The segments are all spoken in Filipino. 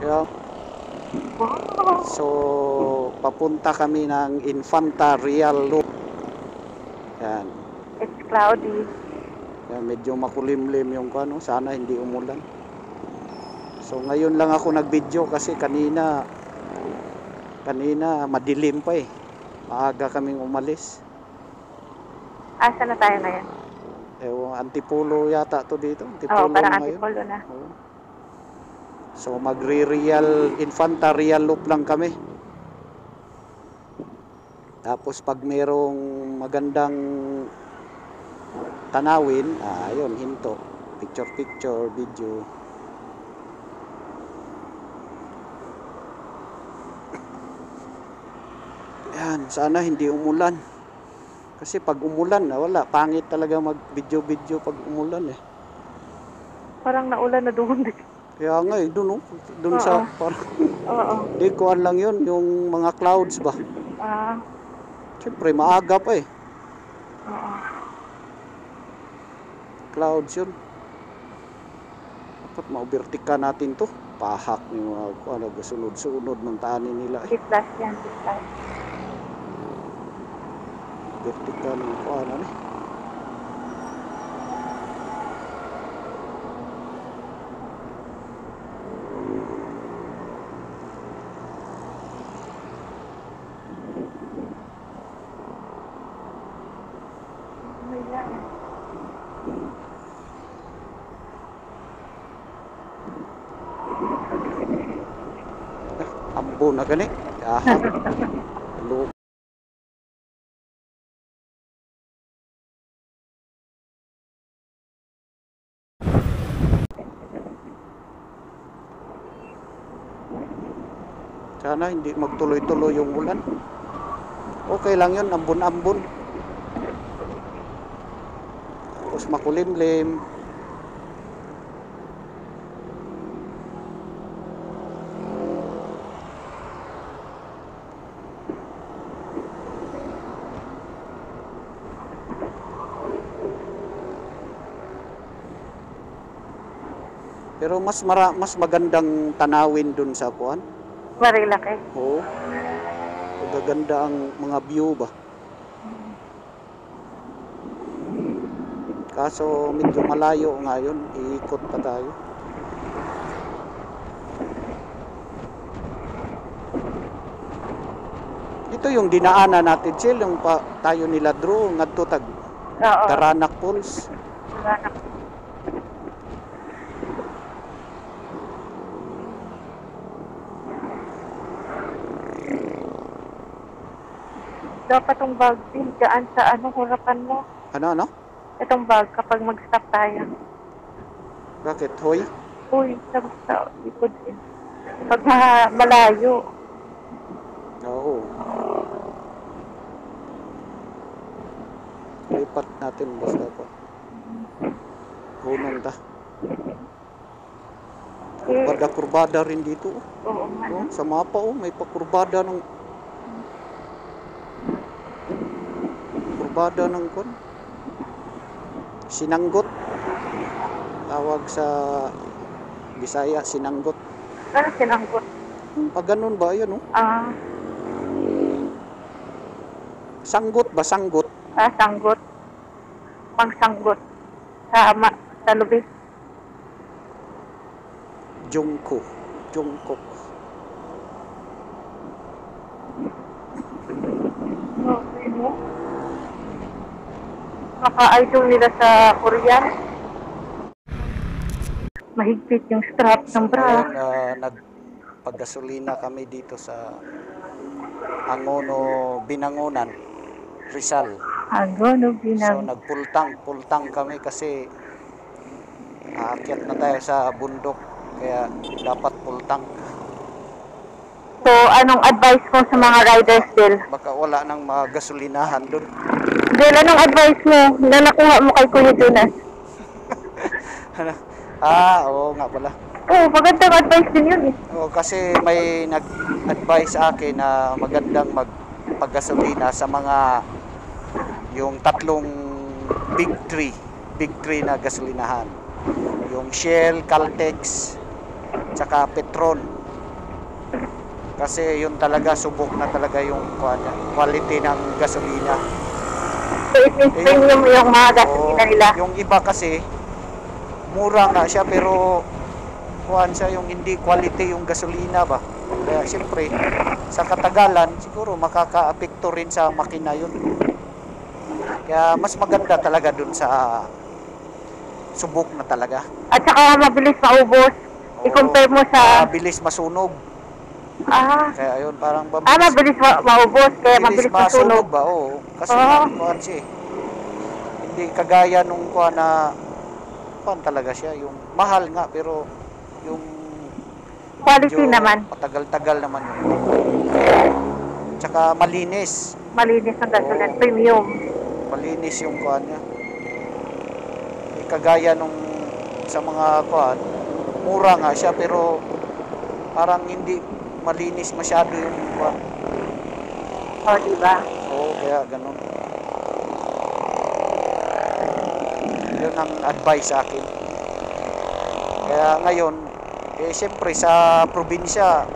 Kaya, Wow. so, papunta kami ng Infanta Real Loop. Yan. It's cloudy. Yan, medyo makulimlim yung ano, sana hindi umulan. So, ngayon lang ako nag-video kasi kanina madilim pa eh. Maaga kaming umalis. Asa na tayo ngayon? Antipolo yata to dito. Oo, Antipolo parang na ngayon. Antipolo na. Oo. So magre-real Infanta Real Loop lang kami. Tapos pag merong magandang tanawin, ayun, hinto. Picture, video. Yan, sana hindi umulan. Kasi pag umulan, wala, pangit talaga mag-video pag umulan eh. Parang naulan na doon din. Kaya nga eh, dun Oo. sa parang Oo. di kuan lang yun, yung mga clouds ba. Siyempre maaga pa eh. Oo. Clouds yun. Dapat maubertika natin to. Pahak ni mga sunod-sunod ng taanin nila eh. T-plus yan, T-plus. Vertika ng kuanan eh. Ambo na gani. Yahat. Lupa. Sana hindi magtuloy-tuloy yung ulan. Okay lang yun, ambon-ambon. Tapos makulimlim. Pero mas magandang tanawin dun sa kuan. Marilaki. Oo. Magaganda ang mga view ba. Kaso medyo malayo nga yun. Iikot pa tayo. Ito yung dinaanan natin, Chil. Yung tayo nila draw. Ngadto tag Taranak Falls. Taranak. Dapat itong bag din dyan sa harapan mo. Ano? Itong bag kapag mag-stop tayo. Bakit? Hoy? Uy, sa likod din. Pag malayo. Oo. Lipat natin basta po. Hunong ta. Kurbada rin dito. Oo. Sa mapa may pakurbada ng kon. Sinanggot. Tawag sa Bisaya, sinanggot. Ano sinanggot? Pag ganun ba, yun Sanggot ba? Sanggot? Sanggot. Pangsanggot. Sa lubis. Jungkook. Okay mo? Maka-idol nila sa Korean. Mahigpit yung strap ng bra. Nagpaggasolina kami dito sa Angono, Binangonan, Rizal. Angono, So nagpultang kami kasi aakyat na tayo sa bundok kaya dapat pultang. So, anong advice mo sa mga riders, Bill? Baka wala nang mga gasolinahan doon. Bill, anong advice mo na nakuha mo kay Kuya Jonas? Oo nga pala. Oo, magandang advice din yun eh. Kasi may nag-advise sa akin na magandang magpagasolina sa mga yung tatlong big three na gasolinahan. Yung Shell, Caltex, tsaka Petron. Kasi yun talaga, subok na talaga yung quality ng gasolina. So, it means premium yung mga gasolina nila. Yung iba kasi, mura nga siya pero siya yung hindi quality yung gasolina ba. Kaya siyempre, sa katagalan, siguro makaka-apekto rin sa makina yun. Kaya mas maganda talaga dun sa subok na talaga. At saka mabilis maubos. I-compare mo sa... Mabilis masunog. Kaya yun, parang mabilis maubos, kaya mabilis masunog. ba? Oo. Kasi siya eh. Hindi kagaya nung na talaga siya. Yung mahal nga, pero yung quality naman. Matagal-tagal naman yun. Tsaka malinis. Malinis ang gasolina, premium. Malinis yung niya. Hindi kagaya nung sa mga mura nga siya pero parang hindi malinis masyado yung diba? Kaya ganun. Yun ang advice sa akin. Kaya ngayon, siyempre sa probinsya,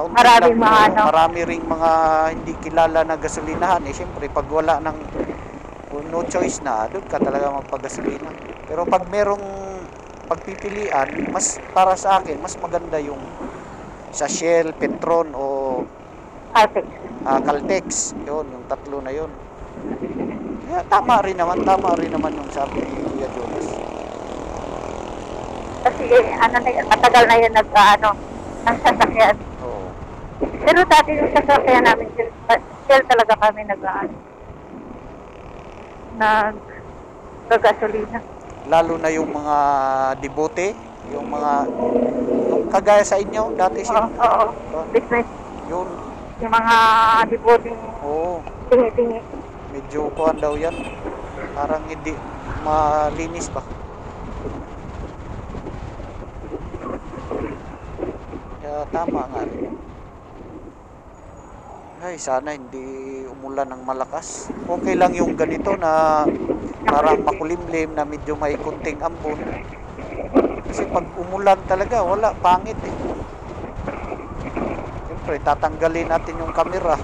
marami ring mga hindi kilala na gasolinahan. Siyempre, pag wala ng no choice na, doon ka talaga magpagasolina. Pero pag merong pagpipilian, para sa akin, mas maganda yung sa Shell, Petron o Caltex. Yun, yung tatlo na yun. Kaya tama rin naman yung sabi ni Kuya Jonas. Kasi matagal na yun ng sasakyan. Oo. Pero dati yung sasakyan namin, Shell talaga kami nag-gasolina. Lalo na yung mga debote, yung kagaya sa inyo dati siya. Business. Yun. Yung mga debote. Tingi-tingi. Medyo daw yan. Parang hindi malinis ba. Kaya tama nga rin. Ay, sana hindi umulan ng malakas. Okay lang yung ganito na parang makulimlim na medyo may kunting ambon. Kasi pag umulan talaga, wala, pangit eh. Siyempre, tatanggalin natin yung camera.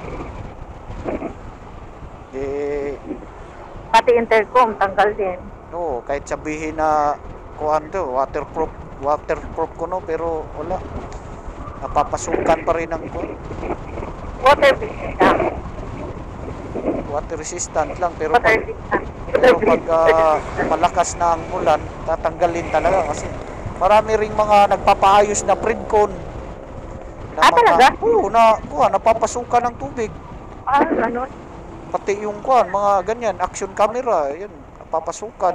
Pati intercom, tanggal din. Oo, kahit sabihin na waterproof ko pero wala. Napapasukan pa rin ang water resistant lang pero pag malakas na ang ulan, tatanggalin talaga kasi marami ring mga nagpapaayos na Predcon. Talaga? Oo, napapasukan ng tubig. Ganun. Pati yung mga ganyan, action camera, yun, napapasukan.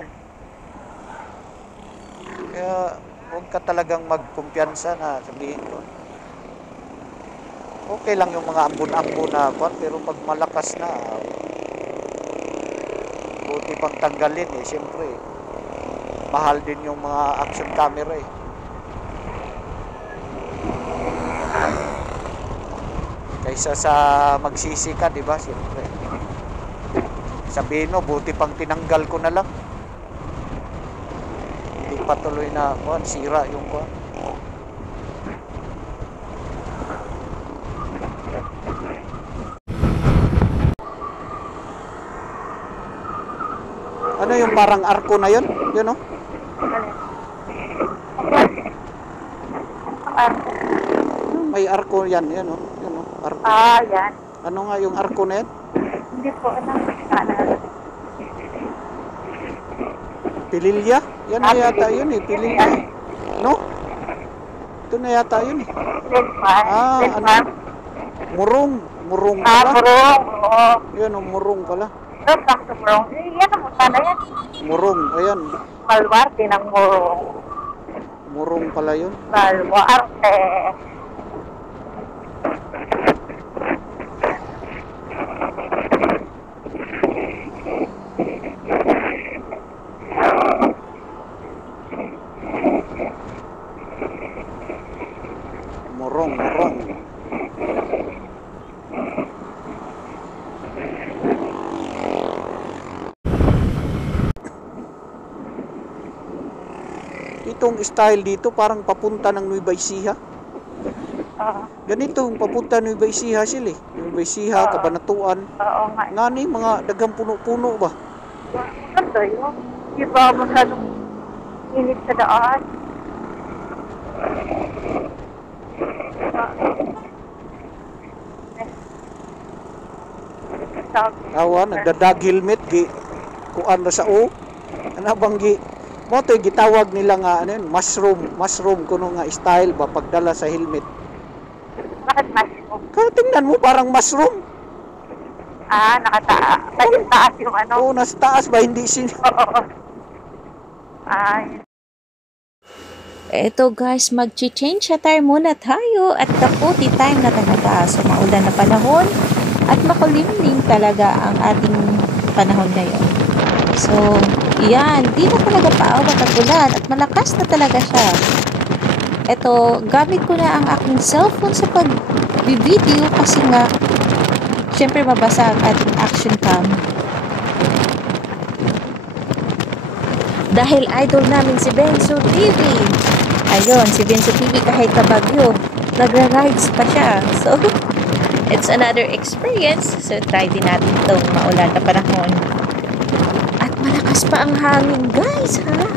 Kaya huwag ka talagang magkumpiyansa na sabihin ko. Okay lang yung mga ambon-ambon na pero pag malakas na, buti pang tanggalin siyempre. Mahal din yung mga action camera Kaysa sa magsisi ka, di ba? Siyempre. Sabihin mo, buti pang tinanggal ko na lang. Hindi patuloy na sira yung Ano yung parang arko na yun? Yun may arko yan, yun arko. Yan. Ano nga yung arko na yan? Hindi po, Pililya? Yan na yata yun Pililya. No? Ito na yata yun Murong pala. Murong, oo. Yan murong pala. Sakto murong. Yan ang mutana yan. Murong, ayan. Baluarte ng murong. Murong pala yun. Baluarte. Murong. Itong style dito parang papunta ng Nueva Ecija. Oo. Ganito ang papunta ng Nueva Ecija sila eh. Nueva Ecija, Oo. Cabanatuan. Oo nga. Ngani mga dagang puno-puno ba? Maganda yun. Di ba masyadong init sa daan? Awa, nagdadag helmet gi kuan ra sa o. Ana bang gi mo to gitawag nila nga ano yun, mushroom kuno nga style ba pagdala sa helmet. Bakit mushroom? Kaya tingnan mo parang mushroom. Ah, nakataas. Kasi taas yung ano. Oo, nasa taas ba hindi Oo. Ay. Eto guys, mag-change attire muna tayo at kaputi time na talaga. So maulan na panahon at makulimlim talaga ang ating panahon ngayon. So, yan, di na talaga paawat at ulan at malakas na talaga siya. Eto, gamit ko na ang aking cellphone sa pag-video kasi nga, syempre mabasa ang ating action cam. Dahil idol namin si Benzo TV. Ayun, si Benzo TV kahit kabagyo, nagra-rides pa siya. So, it's another experience. So, try din natin itong maulan na panahon. At malakas pa ang hangin, guys, ha?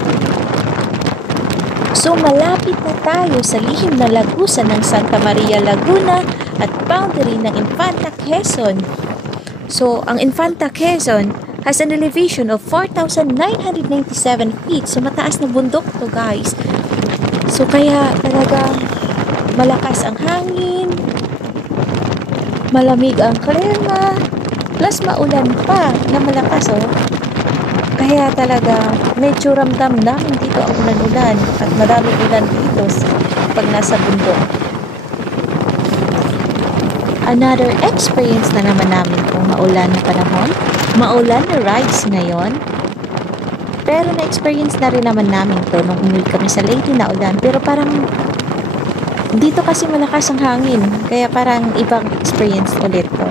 So, malapit na tayo sa lihim na lagusan ng Santa Maria, Laguna at boundary ng Infanta, Quezon. So, ang Infanta, Quezon has an elevation of 4,997 feet. So, mataas na bundok to, guys. So, kaya talagang malakas ang hangin, malamig ang klima, plus maulan pa na malakas, oh. Kaya talaga, medyo ramdam namin dito ang ulan-ulan at maraming ulan dito pag nasa bundok. Another experience na naman namin kung maulan na panahon. Maulan na rides ngayon. Pero na-experience na rin naman namin to nung umuwi kami sa Leyte na ulan. Pero parang dito kasi malakas ang hangin. Kaya parang ibang experience ulit to.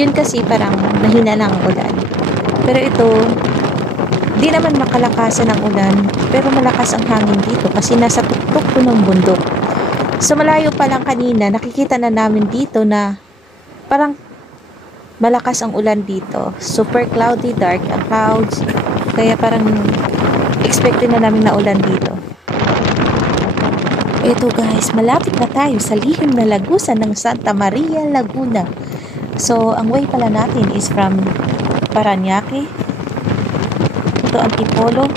Yun kasi parang mahina lang ang ulan. Pero ito, di naman makalakasan ang ulan. Pero malakas ang hangin dito kasi nasa tuktok ko ng bundok. So malayo pa lang kanina, nakikita na namin dito na parang malakas ang ulan dito. Super cloudy, dark ang clouds. Kaya parang expected na namin na ulan dito. Ito guys, malapit na tayo sa lihim na lagusan ng Santa Maria, Laguna. So, ang way pala natin is from Parañaque. Ito, Antipolo.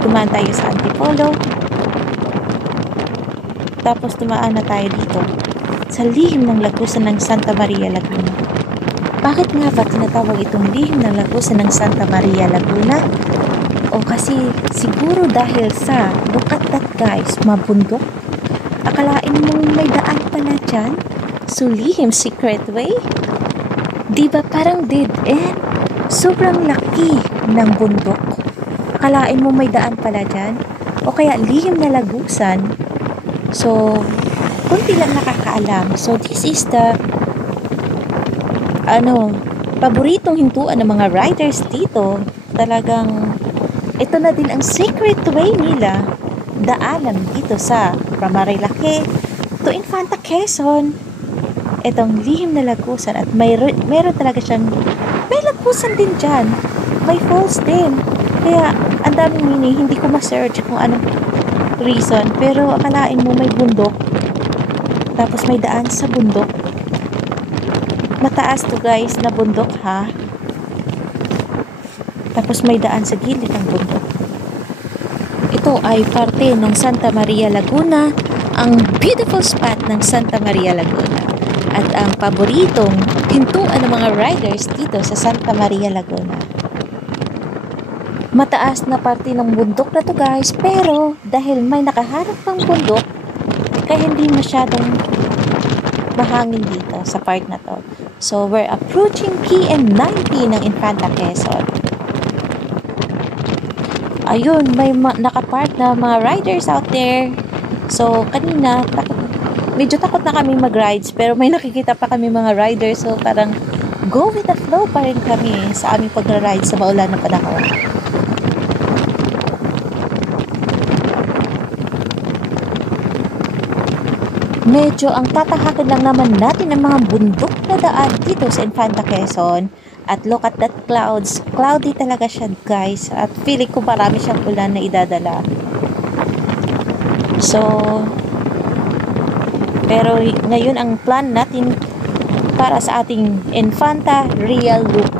Tumaan tayo sa Antipolo. Tapos tumaan na tayo dito sa lihim ng lagusan ng Santa Maria, Laguna. Bakit nga ba tinatawag itong lihim ng lagusan ng Santa Maria, Laguna? O kasi siguro dahil sa look at that guys, mabundok. Akalain mo may daan pala dyan? So lihim, secret way? Diba parang dead end? Sobrang laki ng bundok. Akalain mo may daan pala dyan? O kaya lihim na lagusan? So, kunti lang nakakaalam. So this is the paboritong hintuan ng mga riders dito. Talagang ito na din ang secret way nila daanan dito sa Marilake to Infanta, Quezon. Itong lihim na lagusan at meron talaga siyang may lagusan din dyan, may falls din, kaya ang daming meaning. Hindi ko ma-search kung anong reason, pero akalain mo may bundok tapos may daan sa bundok. Mataas to guys na bundok, ha, tapos may daan sa gilid ng bundok. Ito ay parte ng Santa Maria, Laguna, ang beautiful spot ng Santa Maria, Laguna, at ang paboritong hintuan ng mga riders dito sa Santa Maria, Laguna. Mataas na parte ng bundok na to guys, pero dahil may nakaharap pang bundok, kaya hindi masyadong mahangin dito sa part na to. So we're approaching PM90 ng Infanta, Quezon. Ayun, may nakapark na mga riders out there. So kanina medyo takot na kami mag-rides, pero may nakikita pa kami mga riders, so parang go with the flow pa rin kami sa aming pag-ride sa maulan na panahon. Medyo ang tatahakin lang naman natin ang mga bundok na daan dito sa Infanta Quezon. At look at that clouds. Cloudy talaga siya, guys. At feeling ko marami siyang ulan na idadala. So, pero ngayon ang plan natin para sa ating Infanta Real Look.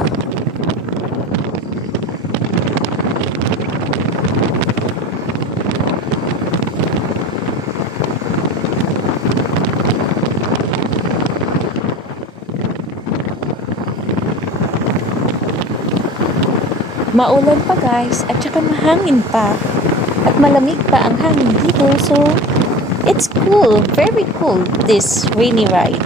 Maulan pa, guys, at saka mahangin pa. At malamig pa ang hangin dito, so it's cool, very cool, this rainy ride.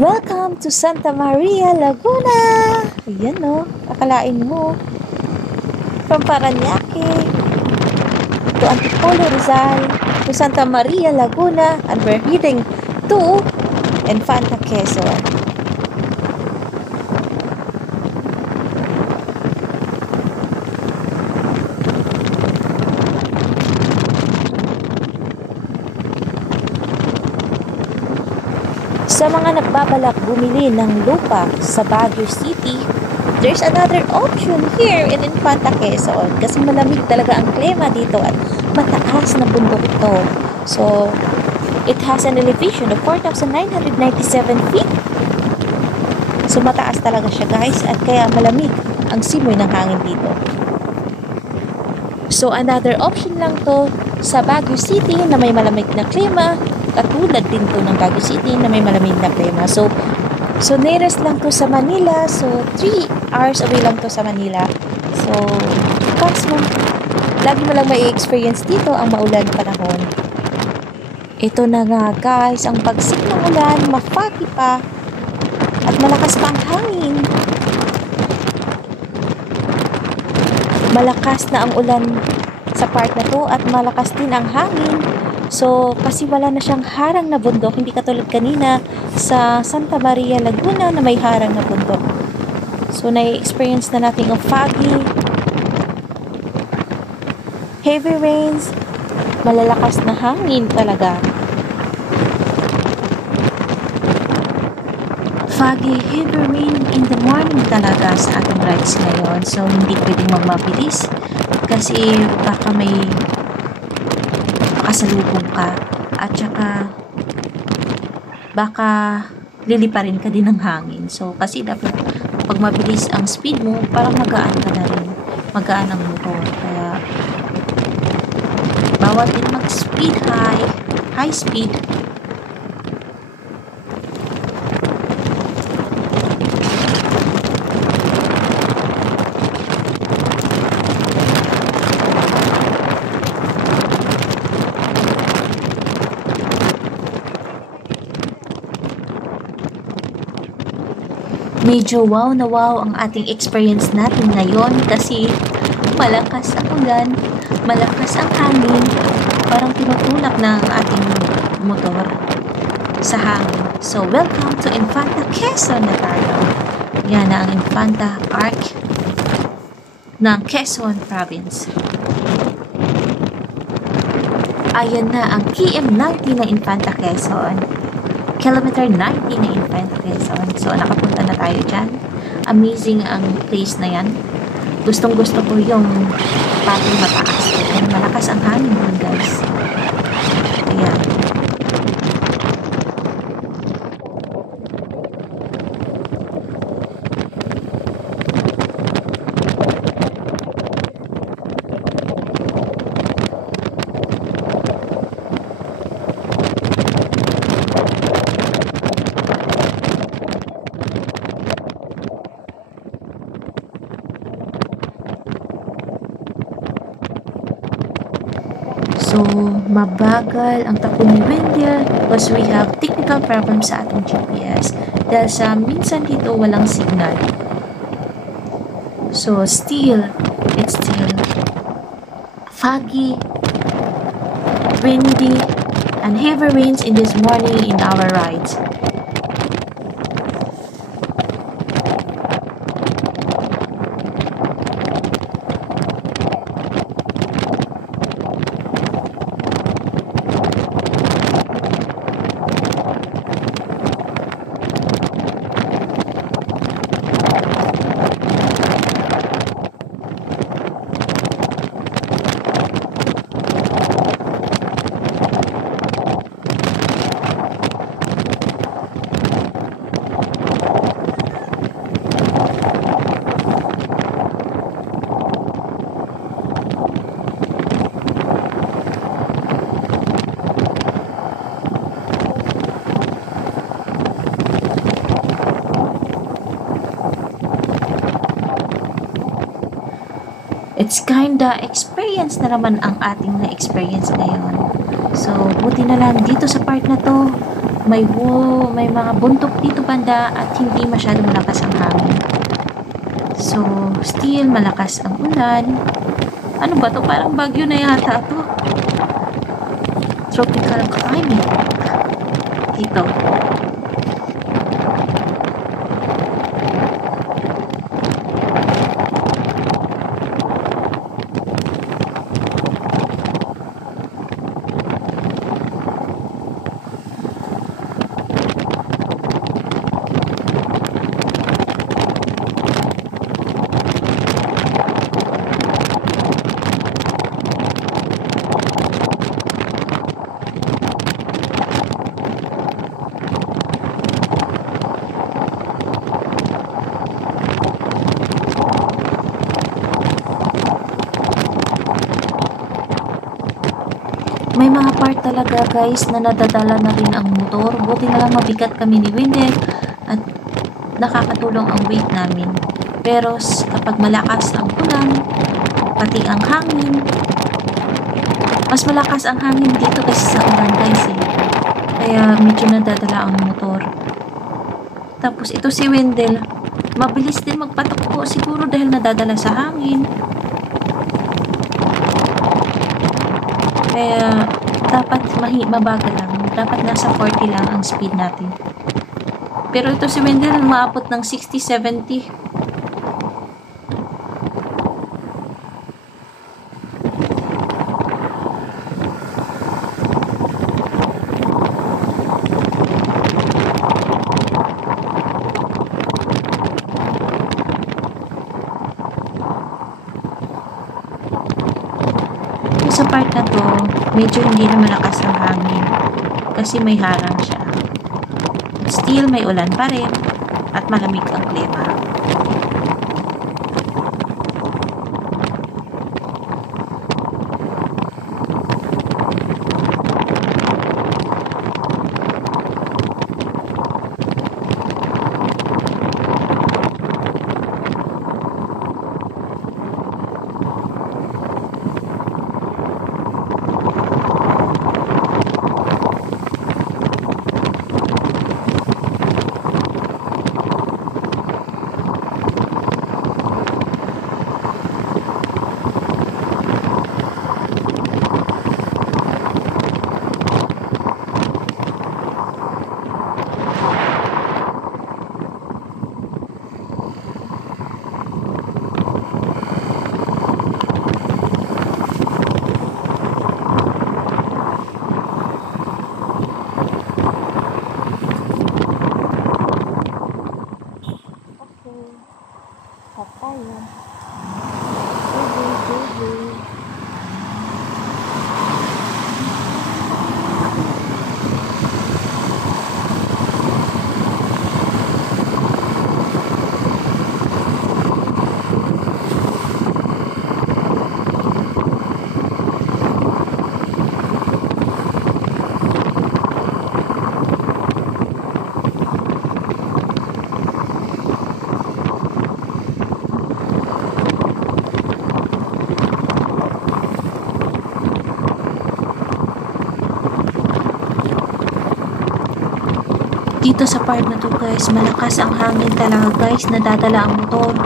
Welcome to Santa Maria, Laguna! Ayan no, akalain mo. From Parañaque to Antipolo, Rizal to Santa Maria, Laguna, and we're heading to Infanta Quezon. Sa mga nagbabalak bumili ng lupa sa Baguio City, there's another option here in Infanta Quezon kasi malamig talaga ang klima dito at mataas na bundok ito. So, it has an elevation of 4,997 feet. So, mataas talaga siya, guys, at kaya malamig ang simoy ng hangin dito. So, another option lang to sa Baguio City na may malamig na klima. Katulad din to ng Baguio City na may malamig na klima. So nearest lang to sa Manila. So, 3 hours away lang to sa Manila. So, kaso, lagi mo lang may experience dito ang maulan na panahon. Ito na nga, guys, ang pagsik ng ulan, mafaki pa, at malakas pa ang hangin. Malakas na ang ulan sa part na to at malakas din ang hangin. So, kasi wala na siyang harang na bundok, hindi katulad kanina sa Santa Maria, Laguna na may harang na bundok. So, na-experience na natin ang foggy, heavy rains, malalakas na hangin talaga. Foggy, heavy rain in the morning talaga sa ating rides ngayon. So, hindi pwedeng magmabilis kasi baka may makasalubong ka at saka baka liliparin ka din ng hangin. So, kasi dapat pag mabilis ang speed mo, parang magaan ka na rin. Magaan ang motor. Kaya, bawal din mag-speed high speed. Medyo wow na wow ang ating experience natin ngayon kasi malakas ang ulan, malakas ang hangin, parang tinutulak na ang ating motor sa hangin. So, welcome to Infanta Quezon na tayo. Yan na ang Infanta Arc ng Quezon Province. Ayan na ang KM90 ng Infanta Quezon. Kilometer 90 na Infanta Quezon. So, nakapunta na tayo dyan. Amazing ang place na yan. Gustong gusto ko yung pating mataas. And malakas ang hangin dun, guys. Ayan. mabagal ang takbo ni Wendell because we have technical problem sa ating GPS dahil sa minsan dito walang signal. So still, it's still foggy, windy, and heavy rains in this morning in our rides. It's kinda experience na naman ang ating na-experience ngayon. So, buti na lang dito sa part na to, may mga buntok dito banda at hindi masyado malakas ang hangin. So, still malakas ang ulan. Ano ba to? Parang bagyo na yata to. Tropical climate. Dito. May mga part talaga guys na nadadala na rin ang motor. Buti na lang mabigat kami ni Wendell at nakakatulong ang weight namin. Pero kapag malakas ang ulan, pati ang hangin, mas malakas ang hangin dito kasi sa ulan guys eh. Kaya medyo nadadala ang motor. Tapos ito si Wendell, mabilis din magpatakbo siguro dahil nadadala sa hangin. Kaya dapat mabagal lang. Dapat nasa 40 lang ang speed natin. Pero ito si Wendell maabot ng 60-70. Sa part na to, medyo hindi na malakas ang hangin kasi may harang siya. Still, may ulan pa rin at malamig ang klima. Dito sa part na to guys, malakas ang hangin talaga guys, nadadala ang motor.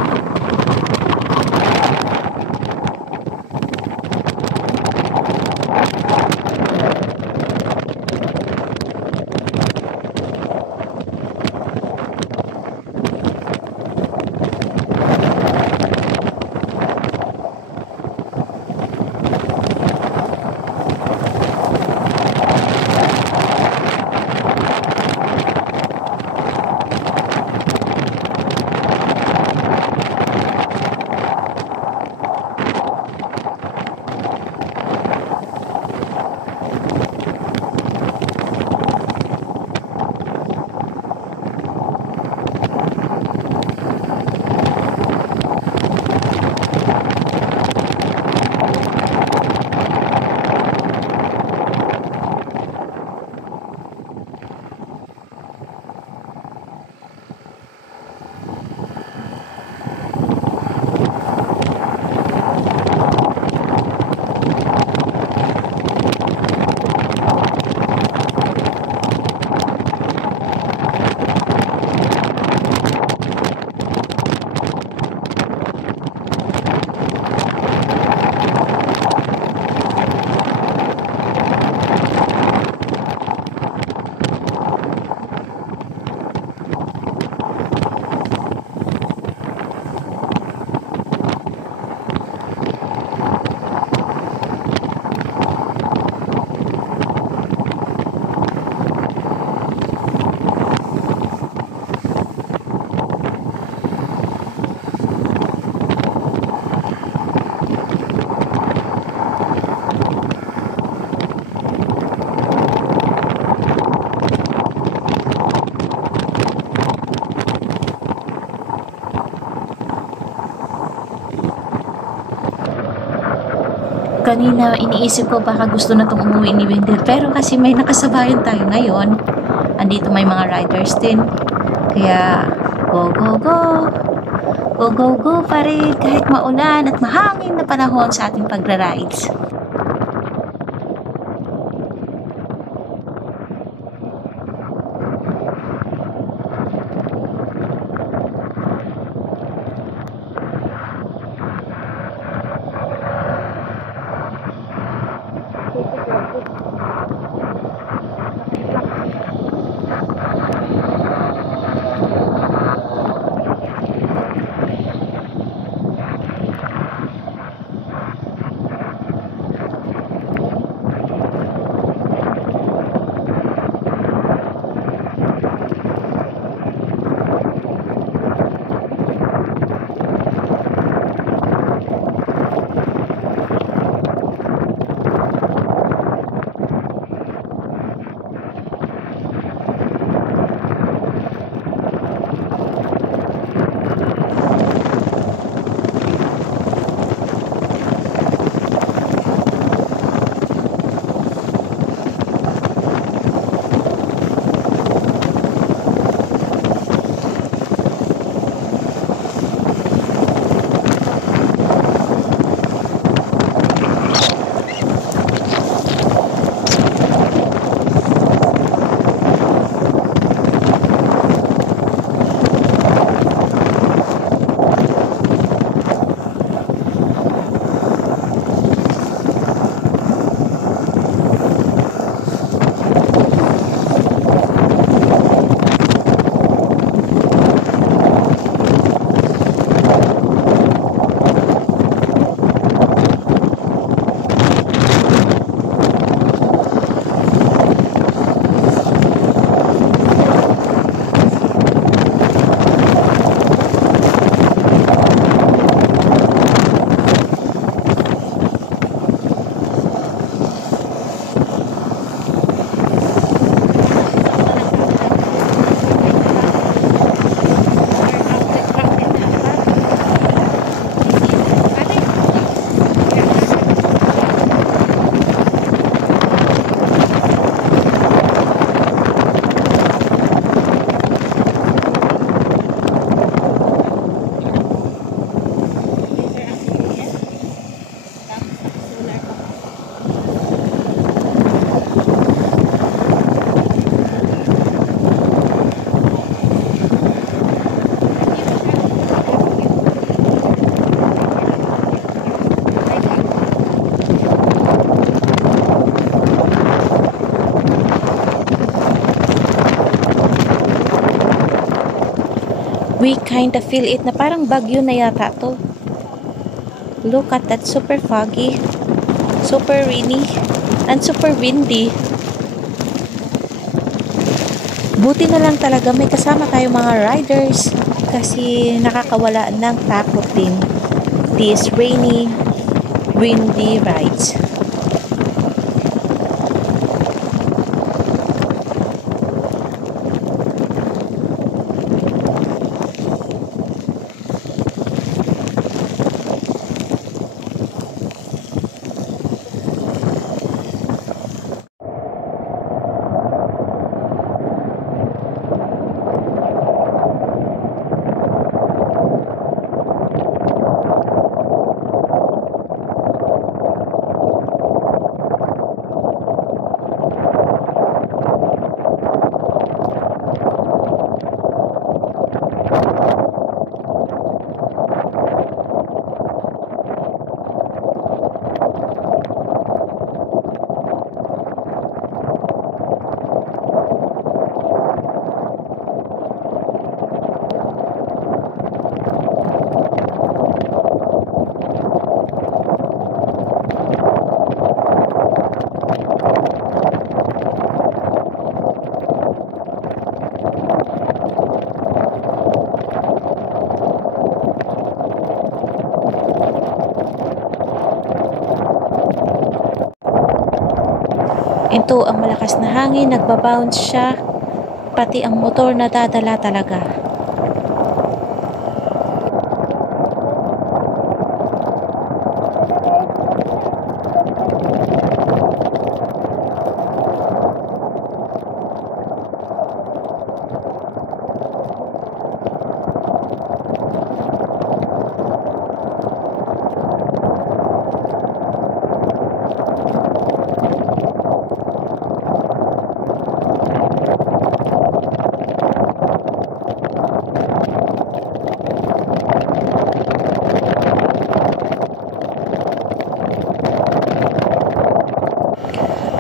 Kanina iniisip ko baka gusto na tong umuwi ni Wendell, pero kasi may nakasabayan tayo ngayon. Andito may mga riders din. Kaya go go go. Go go go pa rin kahit maulan at mahangin na panahon sa ating pagra-rides. We kinda feel it na parang bagyo na yata to. Look at that, super foggy, super rainy, and super windy. Buti na lang talaga may kasama tayo mga riders kasi nakakawala ng takot din these rainy, windy rides. Ito ang malakas na hangin, nagbabounce siya, pati ang motor nadadala talaga.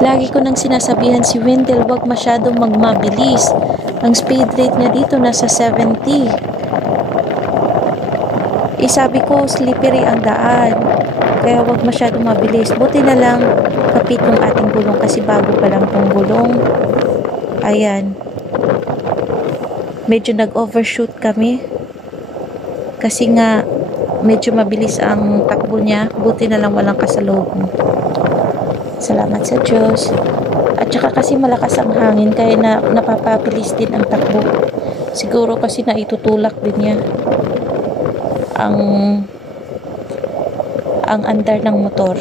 Lagi ko nang sinasabihan si Wendell wag masyadong magmabilis. Ang speed rate niya dito nasa 70. Sabi ko slippery ang daan. Kaya wag masyadong mabilis. Buti na lang kapit yung ating gulong kasi bago pa lang tong gulong. Ayan. Medyo nag-overshoot kami. Kasi nga medyo mabilis ang takbo niya. Buti na lang walang kasalubong. Salamat sa Diyos. At saka kasi malakas ang hangin kaya napapabilis din ang takbo. Siguro kasi naitutulak din niya ang andar ng motor.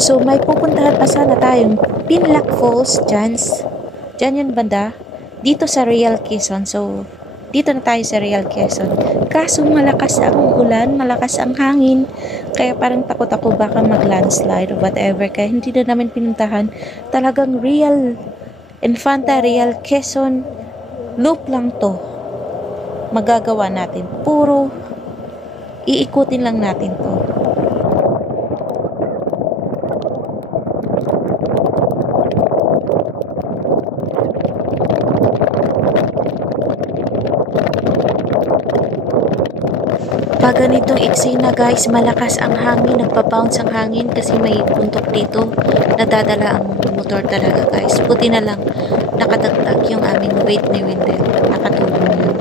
So, may pupuntahan pa sana tayong Pinlac Falls, Diyan yun banda. Dito sa Real Quezon. So, dito na tayo sa Real Quezon. Kaso malakas ang ulan, malakas ang hangin. Kaya parang takot ako baka mag-landslide or whatever. Kaya hindi na namin pinuntahan. Talagang Real Infanta Real Quezon loop lang to. Magagawa natin. Puro iikutin lang natin to. Pag ganitong eksena guys, malakas ang hangin, nagpa-bounce ang hangin kasi may puntok dito. Nadadala ang motor talaga guys. Buti na lang nakadagdag yung aming weight ni Wendell at nakatulong yun.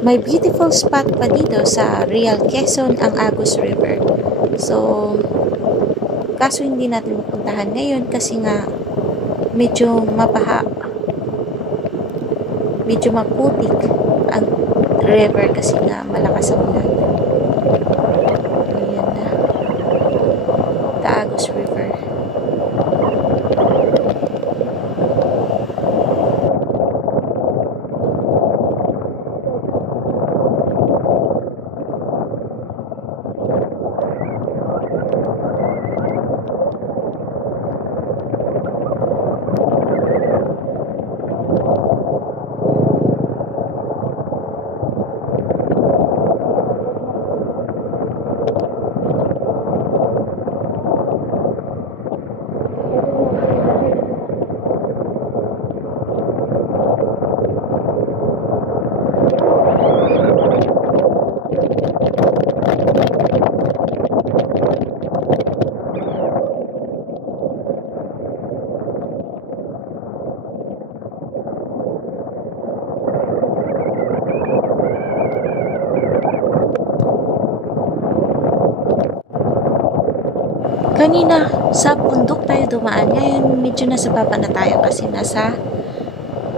May beautiful spot pa dito sa Real Quezon, ang Agus River. So, kaso hindi natin mapuntahan ngayon kasi nga medyo mabaha, medyo maputik ang river kasi nga malakas ang ulan. Ayan na, the Agus River. Kanina, sa bundok tayo dumaan. Ngayon, medyo nasa baba na tayo kasi nasa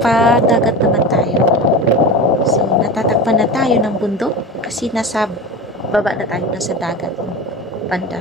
padagat naman tayo. So, natatakpan na tayo ng bundok kasi nasa baba na tayo, nasa dagat. Banda.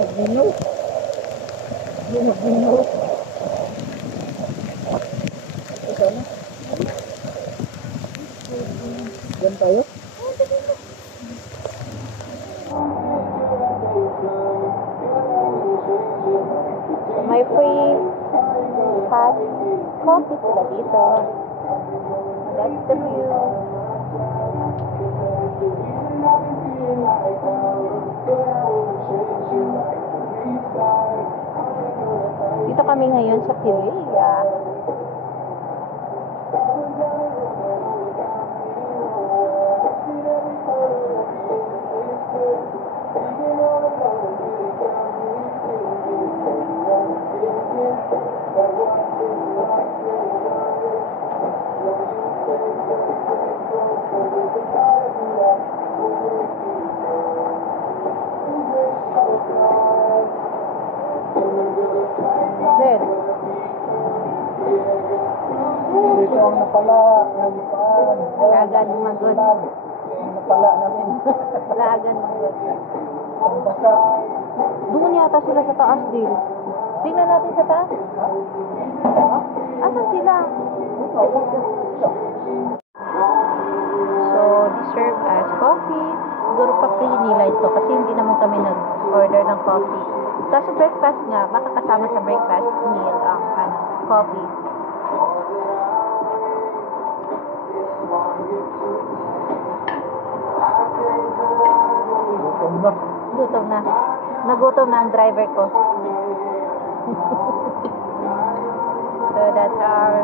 Magbino. Magbino. Ito na. Diyan tayo? So, may free hot coffee sila dito. That's the view. Dito kami ngayon sa Pililla. Then, Dito ang napala, nalipan. lagan magod. Ang napala namin. Lagan magod. Ang basa. Doon yata sila sa taas din. Tingnan natin sa taas. Asan sila? So, they serve as coffee. Siguro pa free nila ito kasi hindi naman kami nag-order ng coffee. Kasi breakfast nga, baka kasama sa breakfast meal ang coffee. Gutom na. Gutom na. Nagutom na ang driver ko. So, that's our